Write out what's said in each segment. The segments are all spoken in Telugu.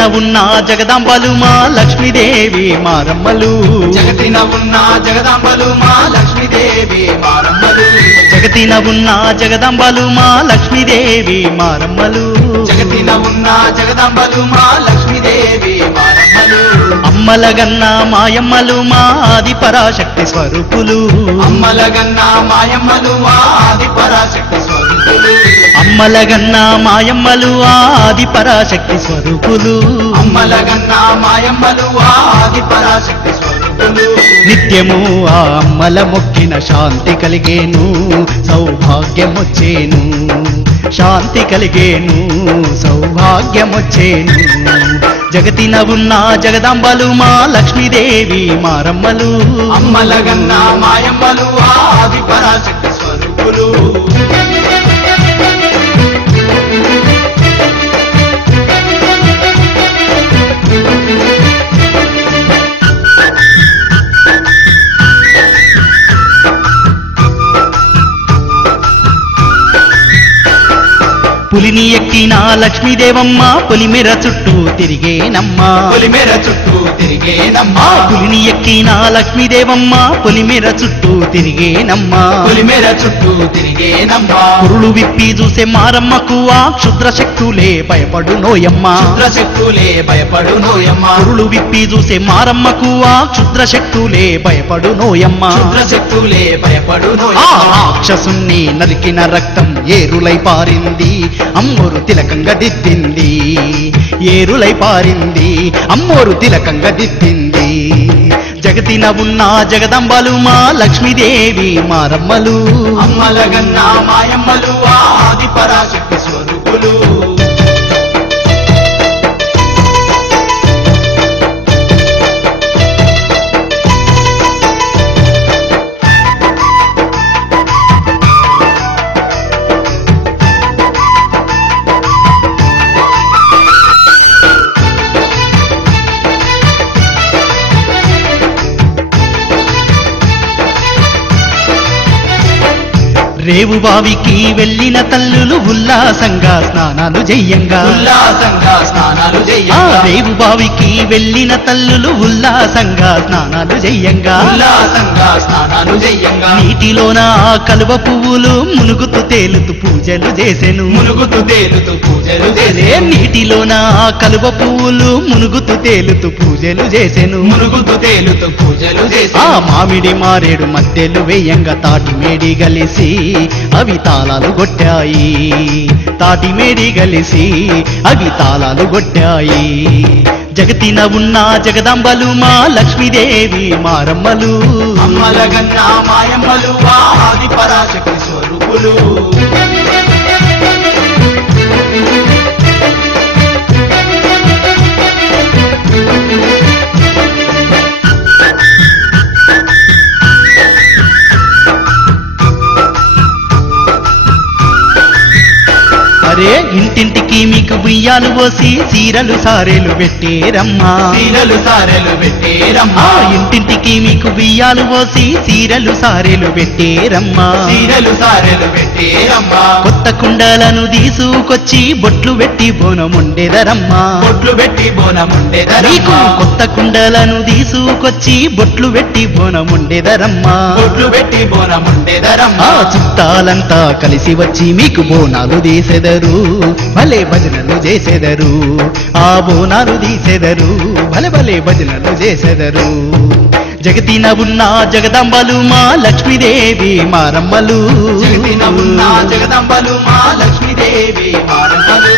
జగతిన ఉన్న జగదాంబలు మా లక్ష్మీదేవి మారమ్మలు జగతిన ఉన్న జగదాంబలు మా లక్ష్మీదేవి మారమ్మలు జగతిన ఉన్న జగదాంబలు మా లక్ష్మీదేవి మారమ్మలు జగతిన ఉన్న జగదాంబలు మా లక్ష్మీదేవి మారమ్మలు అమ్మలగన్న మాయమ్మలు మా ఆది పరాశక్తి స్వరూపులు అమ్మలగన్న మాయమ్మలు మా ఆది పరాశక్తి స్వరూపులు అమ్మలగన్న మాయమ్మలు ఆది పరాశక్తి స్వరూపులు అమ్మలగన్న మాయమ్మలు ఆది పరాశక్తి స్వరూపులు నిత్యము ఆ అమ్మల మొక్కిన శాంతి కలిగేను సౌభాగ్యమొచ్చేను శాంతి కలిగేను సౌభాగ్యమొచ్చేను జగతిన ఉన్న జగదాంబలు మా లక్ష్మీదేవి మారమ్మలు అమ్మలగన్న మాయమ్మలు ఆది పరాశక్తి స్వరూపులు పులిని ఎక్కిన లక్ష్మీదేవమ్మ పొలిమెర చుట్టూ తిరిగేనమ్మా పొలిమేర చుట్టూ తిరిగేనమ్మా పులిని ఎక్కిన లక్ష్మీదేవమ్మ పొలిమెర చుట్టూ తిరిగేనమ్మా పొలిమేర చుట్టూ తిరిగేనమ్మా పురులు విప్పి చూసే మారమ్మకు ఆ క్షుద్ర శక్తులే భయపడు నోయమ్మా రుద్రశక్తులే భయపడు నోయమ్మా పురులు విప్పి చూసే మారమ్మకు ఆ క్షుద్ర శక్తులే భయపడు నోయమ్మా రుద్రశక్తులే భయపడు ఆ నోయమ్మా రాక్షసుణ్ణి నరికిన రక్తం ఏరులై పారింది అమ్మోరు తిలకంగా దిద్దింది ఏరులై పారింది అమ్మోరు తిలకంగా దిద్దింది జగతిన ఉన్న జగదంబలు మా లక్ష్మీదేవి మారమ్మలు అమ్మలగన్న మాయమ్మలు ఆది పరాశక్తి స్వరూపులు రేవు బావికి వెళ్ళిన తల్లులు ఉల్లాసంగా స్నానాలు చెయ్యంగా ఉల్లాసంగా స్నానాలు ఆ చెయ్యంగా రేవు బావికి వెళ్ళిన తల్లులు ఉల్లాసంగా స్నానాలు చెయ్యంగా ఉల్లాసంగా స్నానాలు చెయ్యంగా నీటిలోన ఆ కలువ పువ్వులు మునుగుతూ తేలుతూ పూజలు చేసెను మునుగుతూ తేలుతూ పూజలు చేసే నీటిలోన ఆ కలువ పువ్వులు మునుగుతూ తేలుతూ పూజలు చేసెను మునుగుతూ తేలుతూ పూజలు చేసే ఆ మామిడి మారేడు మధ్యలు వేయంగా తాటి మేడి గలిసి అవి తాళాలు కొట్టాయి తాటి మేడి గలిసి అవి తాళాలు కొట్టాయి జగతిన ఉన్న జగదాంబలు మా లక్ష్మీదేవి మారమ్మలు అమ్మలగన్న మాయమ్మలు ఆది పరాశక్తి స్వరూపులు అరే ఇంటింటికి మీకు బియ్యాలు పోసి చీరలు సారేలు పెట్టేరమ్మా సీరలు సారెలు పెట్టేరమ్మా ఆ ఇంటింటికి మీకు బియ్యాలు పోసి చీరలు సారేలు పెట్టేరమ్మా సీరలు సారెలు పెట్టేరమ్మా కొత్త కుండలను తీసుకొచ్చి బొట్లు పెట్టి బోనముండేదరమ్మా బొట్లు పెట్టి నీకు బోనముండేదరమ్మా కొత్త కుండలను తీసుకొచ్చి బొట్లు పెట్టి బోనముండేదరమ్మా బొట్లు పెట్టి బోనముండేదరమ్మా ఆ చుట్టాలంతా కలిసి వచ్చి మీకు బోనాలు తీసెదరు భలే భజనలు చేసెదరు ఆ బోనాలు తీసెదరు భలే భలే భజనలు చేసెదరు జగతిన ఉన్న జగదంబలు మా లక్ష్మీదేవి మారమ్మలు జగతిన ఉన్న జగదంబలు మా లక్ష్మీదేవి మారమ్మలు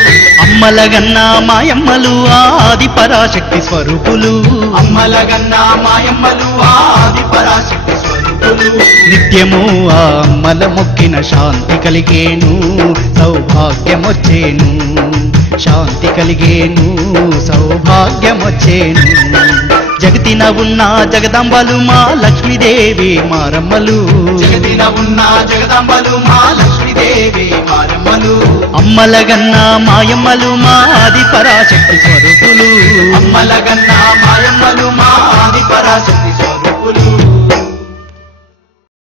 అమ్మలగన్న మాయమ్మలు ఆది పరాశక్తి స్వరూపులు అమ్మలగన్న మాయమ్మలు ఆది పరాశక్తి స్వరూపులు నిత్యము ఆ అమ్మల మొక్కిన శాంతి కలిగేను సౌభాగ్యమొచ్చేను శాంతి కలిగేను సౌభాగ్యమొచ్చేను జగతిన ఉన్న జగదంబలు మా లక్ష్మీదేవి మారమ్మలు జగతిన ఉన్న జగదంబలు మా లక్ష్మీదేవి మారమ్మలు అమ్మలగన్న మాయమ్మలు మా ఆది పరాశక్తి స్వరూపులు అమ్మలగన్న